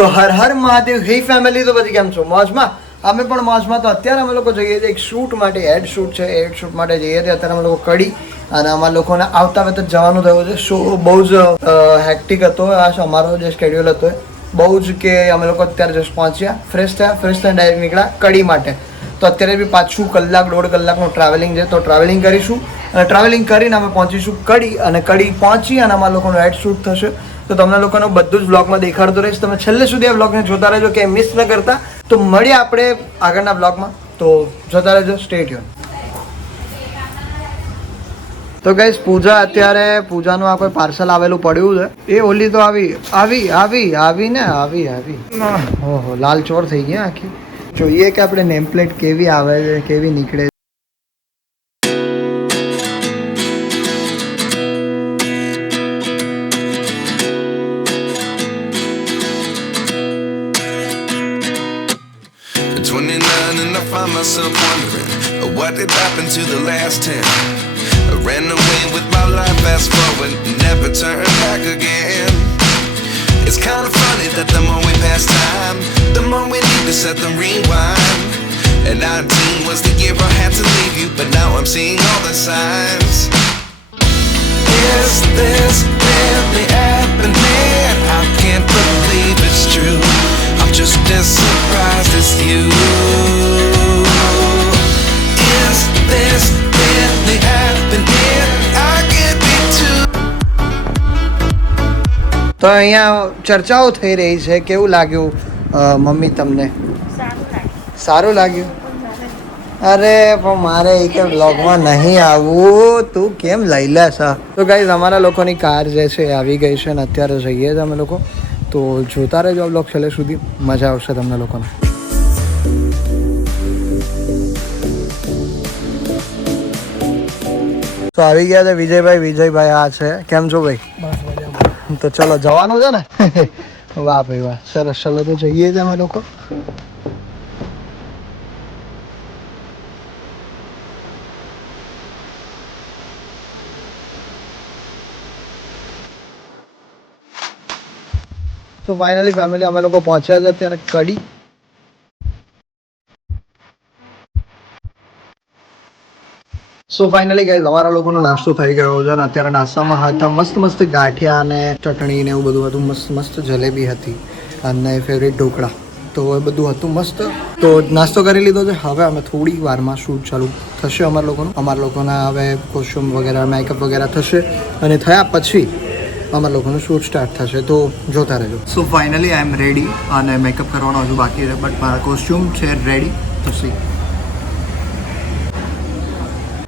તો હર હર મહાદેવ. હે ફેમિલી, તો બધી કેમ છો? મોજમાં? અમે પણ મોજમાં. તો અત્યારે અમે લોકો જઈએ છીએ એક શૂટ માટે, એડ શૂટ છે, એડ શૂટ માટે જઈએ છીએ. અત્યારે અમે લોકો કડી અને અમારા લોકોને આવતા વખતે જવાનું થયું છે. શો બહુ જ હેક્ટિક હતો આ અમારો જે સ્કેડ્યુલ હતો બહુ જ, કે અમે લોકો અત્યારે જસ્ટ પહોંચ્યા, ફ્રેશ થયા, ફ્રેશ થઈને ડાયરેક્ટ નીકળ્યા કડી માટે. તો અત્યારે બી પાછું કલાક 1.5 કલાકનું ટ્રાવેલિંગ છે. તો ટ્રાવેલિંગ કરીશું અને ટ્રાવેલિંગ કરીને અમે પહોંચીશું કડી, અને કડી પહોંચી અને અમારા લોકોનું એડ શૂટ થશે. તો તમને લોકોનું બધું જ બ્લોગમાં દેખાડતો રહીશ. તમે છેલ્લે સુધી આ બ્લોગને જોતા રહેજો, કે મિસ ન કરતા. તો મળીએ આપણે આગળના બ્લોગમાં. તો જોતા રહેજો, સ્ટે ટ્યુન. તો ગાઈસ, પૂજાનું આ કોઈ પાર્સલ આવેલું પડ્યું છે. એ ઓલી તો આવી ઓહો, લાલ ચોર થઈ ગયા આખી. જોઈએ કે આપણે નેમ પ્લેટ કેવી આવે છે, કેવી નીકળે. Myself wondering what did happen to the last 10. I ran away with my life, fast forward, never turn back again. It's kind of funny that the more we pass time, the more we need to set them rewind. And 19 was the year I had to leave you, but now I'm seeing all the signs. Is this really happening? I can't believe it's true. I'm just as surprised as you. Is this really happening? I can't be too. તો અહીંયા ચર્ચાઓ થઈ રહી છે. કેવું લાગ્યું mummy તમને? સારું લાગ્યું? અરે પણ મારે એક વ્લોગમાં નહીં આવવું, તું કેમ લઈ લેશ? તો ગાઈઝ, અમારા લોકોની કાર જે છે એ આવી ગઈ છે અને અત્યારે જઈએ છીએ અમે લોકો. તો જોતા રહેજો બ્લોગ છેલ્લે સુધી, મજા આવશે તમને લોકોને. તો આવી ગયા છે વિજયભાઈ આ છે. કેમ છો ભાઈ? તો ચલો, જવાનું છે ને? વાહ ભાઈ વાહ, સરસ. ચલો તો જઈએ છીએ અમે લોકો. તો ફાઇનલી ફેમિલી, અમે લોકો પહોંચ્યા છે અત્યારે કડી. સો ફાઇનલી ગાઈઝ, અમારા લોકોનો નાસ્તો થઈ ગયો છે અને અત્યારે નાસ્તામાં હતા મસ્ત ગાંઠિયા અને ચટણી ને એવું બધું હતું. મસ્ત જલેબી હતી અને ફેવરેટ ઢોકળા. તો એ બધું હતું મસ્ત. તો નાસ્તો કરી લીધો છે. હવે અમે થોડી વારમાં શૂટ ચાલુ થશે અમારા લોકોના હવે કોસ્ચ્યુમ વગેરે, મેકઅપ વગેરે થશે અને થયા પછી અમારા લોકોનું શૂટ સ્ટાર્ટ થશે. તો જોતા રહેજો. સો ફાઇનલી આઈ એમ રેડી અને મેકઅપ કરવાનો હજુ બાકી છે, બટ મારા કોસ્ચ્યુમ છે રેડી. તો સી.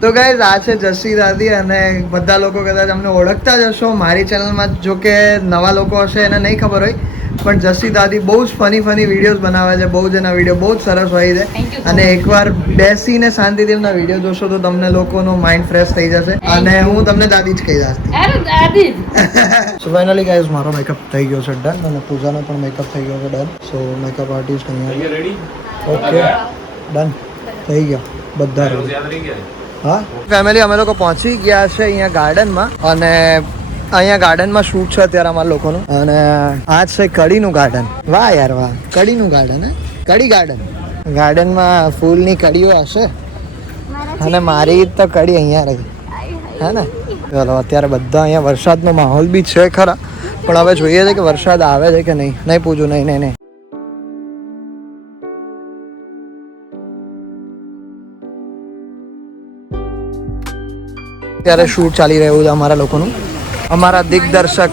તો ગાઈઝ, આ છે જસી દાદી અને બધા લોકો કદાચ અમને ઓળખતા જ હશો મારી ચેનલમાં. જો કે નવા લોકો હશે એને નહીં ખબર હોય, પણ જસી દાદી બહુ જ ફની વિડીયોઝ બનાવે છે. બહુ જ એના વિડીયો બહુ જ સરસ હોય છે. અને એકવાર બેસીને શાંતિથી એમના વિડીયો જોશો તો તમને લોકોનો માઇન્ડ ફ્રેશ થઈ જશે. અને હું તમને દાદી જ કહી દઈશ. સો ફાઇનલી ગાઈઝ, મારો મેકઅપ થઈ ગયો છે ડન, અને પૂજાનો પણ મેકઅપ થઈ ગયો છે ડન. સો મેકઅપ આર્ટિસ્ટ અહીંયા રેડી. ઓકે, ડન થઈ ગયો બધા રેડી. હા ફેમિલી, અમે લોકો પહોંચી ગયા છે અહીંયા ગાર્ડનમાં, અને અહીંયા ગાર્ડનમાં શૂટ છે અત્યારે અમારા લોકોનું. અને આ છે કડીનું ગાર્ડન. વાહ યાર વાહ, કડીનું ગાર્ડન. કડી ગાર્ડનમાં ફૂલની કડીઓ હશે. અને મારી તો કડી અહીંયા રહી, હે ને? ચલો, અત્યારે બધા અહીંયા વરસાદનો માહોલ બી છે ખરા, પણ હવે જોઈએ છે કે વરસાદ આવે છે કે નહીં. નહીં પૂછું, નહીં. અત્યારે શૂટ ચાલી રહ્યું છે અમારા લોકોનું. અમારા દિગ્દર્શક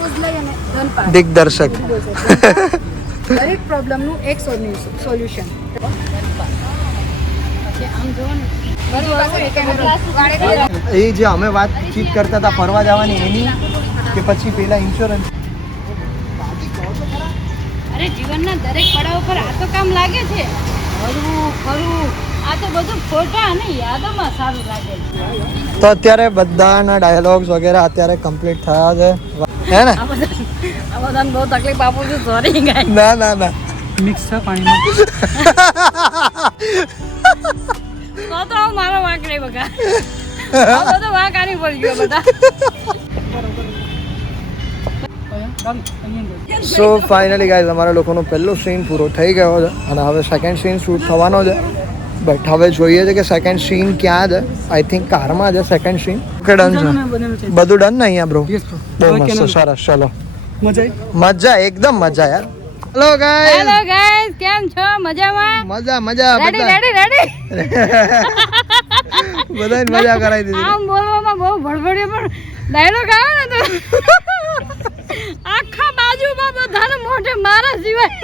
દરેક પ્રોબ્લેમનું એક સોલ્યુશન. એ જે અમે વાતચીત કરતા હતા ફરવા જવાની, એની કે પછી પેલા ઇન્સ્યોરન્સ. અરે જીવનના દરેક પડાવ પર આ તો કામ લાગે છે. ફરવું આ તો બધું ફોટા અને યાદોમાં સારું લાગે છે. તો અત્યારે બધાના ડાયલોગ્સ વગેરે અત્યારે કમ્પ્લીટ થયા છે, હે ને? આ બધાને બહુ તકલીફ આપું છું, સોરી ગાઈસ. ના મિક્સ છે પાણીમાં. તો મારો વાંક નહીં બગા. આ બધો વાંક આની પડી ગયો બધા. સો ફાઇનલી ગાઈઝ અમારા લોકોનો પહેલો સીન પૂરો થઈ ગયો છે અને હવે સેકન્ડ સીન શૂટ થવાનો છે. બટ હવે જોઈએ છે કે સેકન્ડ સીન ક્યાં છે. આઈ થિંક કારમાં છે સેકન્ડ સીન. ઓકે ડન છે બધું ડન ને અહીંયા બ્રો? બહુ મસ્ત સરસ. ચલો મજા એકદમ મજા યાર. Hello guys. હેલો ગાઈસ, કેમ છો? મજામાં? મજા રેડી બધાને મજા કરાવી દીધી. આમ બોલવામાં બહુ ભડભડિયો પણ ડાયલોગ આવે ને તો આખા બાજુમાં બધાને મોઢે મારા સિવાય.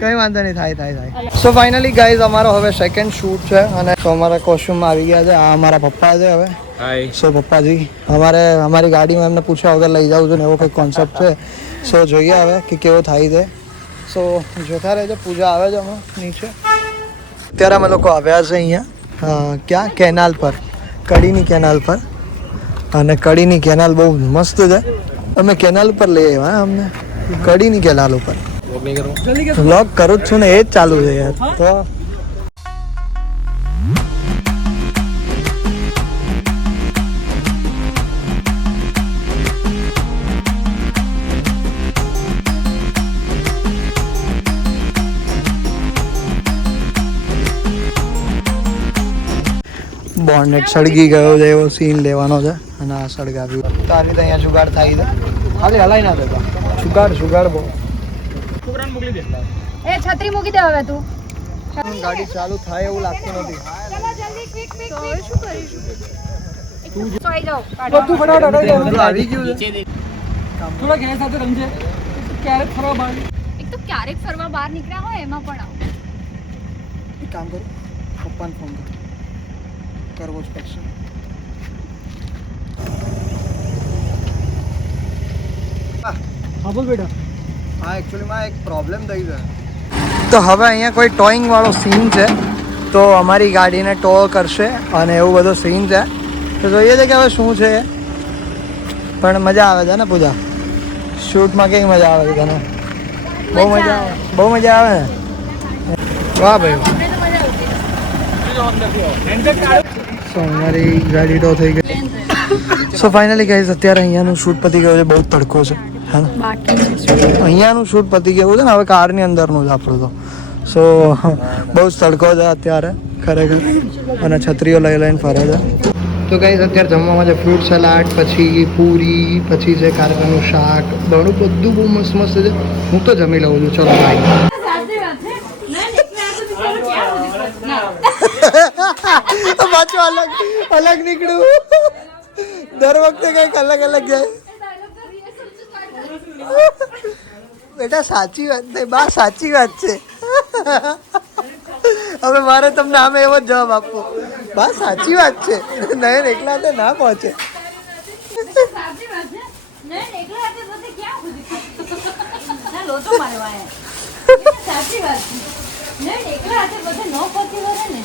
કઈ વાંધો નહીં, થાય. સો ફાઇનલી ગાઈઝ અમારો હવે સેકન્ડ શૂટ છે અને તો અમારા કોસ્ટ્યુમમાં આવી ગયા છે. આ અમારા પપ્પા છે હવે. હાય. સો પપ્પાજી અમારી ગાડીમાં એમને પૂછ્યા વગર લઈ જાઉં છું ને એવો કંઈક કોન્સેપ્ટ છે. સો જોઈએ હવે કે કેવો થાય છે. સો જોતા રહેજો. પૂજા આવે છે હમણાં નીચે. અત્યારે અમે લોકો આવ્યા છે અહીંયા ક્યાં કેનાલ પર, કડીની કેનાલ પર. અને કડીની કેનાલ બહુ મસ્ત છે. અમે કેનાલ ઉપર લઈ આવ્યા અમને, કડીની કેનાલ ઉપર. વ્લોગ કરું જ છું ને, એ જ ચાલુ છે યાર. તો બોનેટ સળગી ગયો છે એવો સીન લેવાનો છે અને આ સળગાવ્યું. તારી રીતે અહીંયા જુગાડ થાય છે. ખાલી હલાઈ ના દેતા. જુગાડ બહુ. એ છત્રી મૂકી દે હવે તું. ગાડી ચાલુ થાય એવું લાગતું નથી. ચલો જલ્દી ક્વિક તો હવે શું કરીશું? સોઈ જાઓ. બધું ફટાફટ આવી ગયું છે. થોડા ઘેર સાથે રમજે. ક્યારેક ફરવા બહાર એક તો ક્યારેક ફરવા બહાર નીકળ્યા હોય એમાં પણ આવો. એક કામ કરું, પપ્પાને ફોન કરું. કરવો જ પડશે. હા બોલ બેટા. હા એકચ્યુઅલીમાં એક પ્રોબ્લેમ થઈ છે. તો હવે અહીંયા કોઈ ટોઈંગ વાળો સીન છે તો અમારી ગાડીને ટો કરશે અને એવું બધો સીન છે. તો જોઈએ છે કે હવે શું છે. પણ મજા આવે છે ને પૂજા? શૂટમાં કેવી મજા આવે છે તને? બહુ મજા આવે ને? વાહ ભાઈ. સો અમારી ગાડી ટો થઈ ગઈ. સો ફાઇનલી ગાઈઝ અત્યારે અહીંયાનું શૂટ પતી ગયું છે. બહુ તડકો છે હા ને? અહીંયાનું શૂટ પતી ગયું છે ને. હવે કારની અંદરનું જ આપણું તો. સો બહુ જ તડકો છે અત્યારે ખરેખર અને છત્રીઓ લઈને ફરે છે. તો ગાઈઝ અત્યારે જમવામાં છે ફ્રૂટ સલાડ, પછી પૂરી, પછી છે કારેલાનું શાક. ઘણું બધું બહુ મસ્ત છે. હું તો જમી લઉં છું. ચલો ભાઈ. પાછું અલગ નીકળ્યું. દર વખતે કંઈક અલગ જાય. બેટા સાચી વાત નહીં બા, સાચી વાત છે. હવે મારે તમને આમે એવો જ જવાબ આપવો. બા સાચી વાત છે. નયન એકલા તો ના પહોંચે. સાચી વાત છે. નહીં એકલા હાથે બધે ક્યાં સુધી ના લોટો મારવા આયા. સાચી વાત છે. નહીં એકલા હાથે બધે ન પહોંચી વળે ને.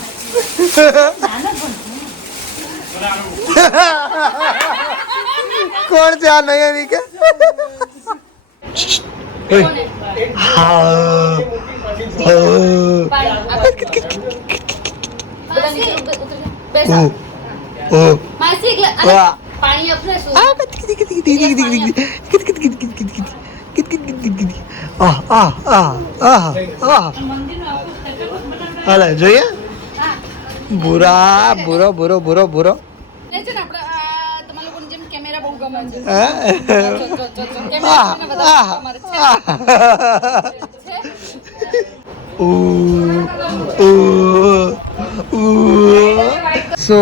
નાના પણ કોણ છે આ નયન કે? હાલે જોઈએ. ભૂરો સો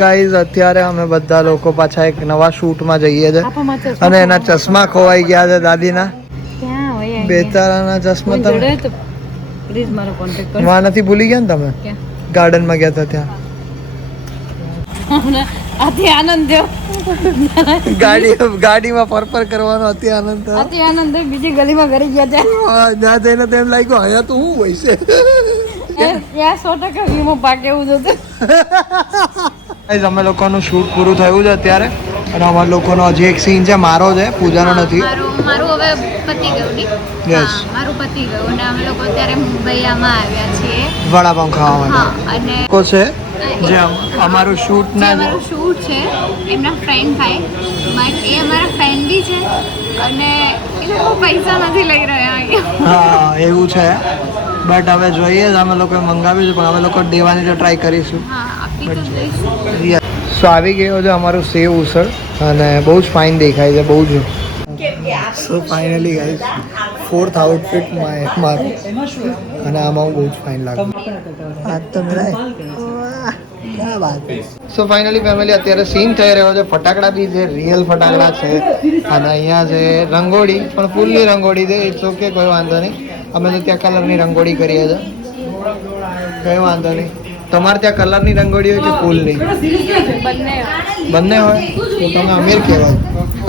ગાઈઝ અત્યારે અમે બધા લોકો પાછા એક નવા શૂટમાં જઈએ છે અને એના ચશ્મા ખોવાઈ ગયા છે દાદીના. બેતારાના ચશ્મા તમે પ્લીઝ મારો કોન્ટેક્ટ કરો. માં નથી ભૂલી ગયા ને તમે? ગાર્ડનમાં ગયા હતા ત્યાં. અતિ આનંદ થયો. ગાડીમાં ફરફર કરવાનો અતિ આનંદ થયો. અતિ આનંદ થયો. બીજી ગલીમાં ઘરે ગયા ત્યાં ત્યાં જઈને તો એમ લાગ્યું અહીંયા તો હું હોય છે. 100% વીમો પાકે એવું જ હતું. અમે લોકોનું શૂટ પૂરું થયું છે અત્યારે અને અમારા લોકોનો હજી એક સીન છે. મારો છે, પૂજાનો નથી. મારું હવે પતી ગયું ને. યસ, મારું પતી ગયું અને અમે લોકો અત્યારે મુંબઈ આમાં આવ્યા છીએ વડાપાઉં ખાવા માટે. અને લોકો છે જે અમારું શૂટ જે ના અમારું શૂટ છે એમના ફ્રેન્ડ થાય બટ એ અમારા ફ્રેન્ડ બી ફેમિલી છે અને એ લોકો પૈસા નથી લઈ રહ્યા અહીંયા. હા એવું છે, બટ હવે જોઈએ અમે લોકો મંગાવ્યું છે, પણ અમે લોકો દેવાની તો ટ્રાય કરીશું. હા, આપી તો દઈશ. સો આવી ગયો છે અમારું સેવ ઉસળ અને બહુ જ ફાઇન દેખાય છે, બહુ જ. So finally guys 4th outfit મારું, અને આમાં હું બહુ જ ફાઇન લાગુ. આજ તો મેરા ક્યાં વાત. સો ફાઇનલી ફેમિલી અત્યારે સીન થઈ રહ્યો છે, ફટાકડા બી છે, રિયલ ફટાકડા છે, અને અહીંયા છે રંગોળી, પણ ફૂલની રંગોળી છે. ઇટ્સ ઓકે, કોઈ વાંધો નહીં. અમે તો ત્યાં કલરની રંગોળી કરીએ છીએ, કંઈ વાંધો નહીં. તમારે ત્યાં કલરની રંગોળી હોય કે ફૂલની? બંને હોય તો તમે અમીર કહેવાય.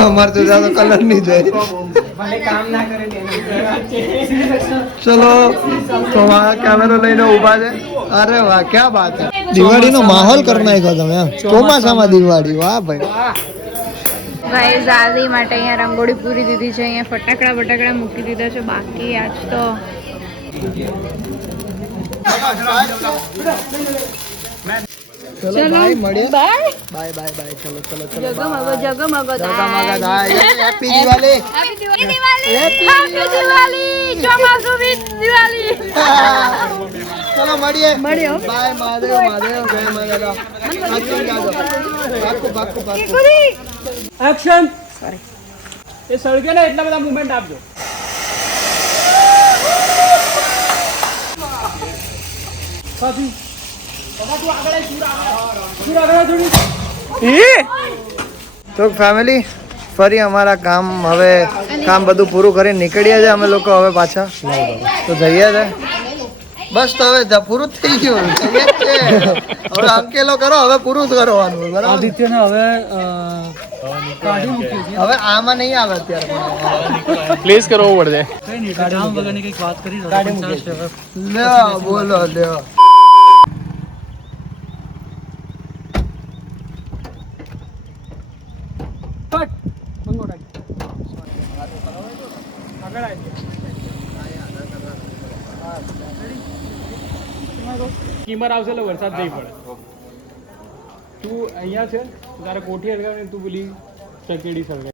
અમારે તો ત્યાં તો કલરની જ હોય. ચલો તો આ કેમેરો લઈને ઊભા છે. અરે વાહ, ક્યાં બાત છે. દિવાળીનો માહોલ કરી નાખ્યો તમે એમ. ચોમાસામાં દિવાળી, વાહ ભાઈ. ગાઈઝ દાદી માટે અહીંયા રંગોળી પૂરી દીધી છે, અહીંયા ફટાકડા મૂકી દીધા છે. બાકી આજ તો ચલો ભાઈ મળીએ. બાય. Bye bye bye. ચલો ચલો ચલો. જગમગ હેપી દિવાળી. હેપી દિવાળી. ચોમાસું બી દિવાળી. ચલો મળીએ. બાય. મહાદેવ મહાદેવ. જય મહાદેવ. પાક્કું પાક્કું પાક્કું. એક્શન. સોરી, એ સળગે ને એટલા બધા મુવમેન્ટ આપજો. સાચું. તો ફેમિલી ફરી અમારા કામ બધું પૂરું કરીને નીકળ્યા છે અમે લોકો હવે પાછા. તો જઈએ છે બસ. તો હવે પૂરું થઈ ગયું. હવે અંકેલો કરો, હવે પૂરું કરવાનું. બરાબર. આદિત્યને હવે કાઢી મૂક્યું છે. હવે આમાં નહીં આવે અત્યારે. પ્લેસ કરવો પડશે. કઈ નહીં, કામ વગરની કંઈક વાત કરી દો. કાઢી મૂકીએ. લ્યો બોલો લ્યો. કટ. બંગો ટાઈમ. આગળ આવી. સ્કીમર આવશે એટલે વરસાદ નહીં પડે. તું અહીંયા છે, તારે કોઠી હળગાવીને તું પેલી ચકેડી સળગાવી.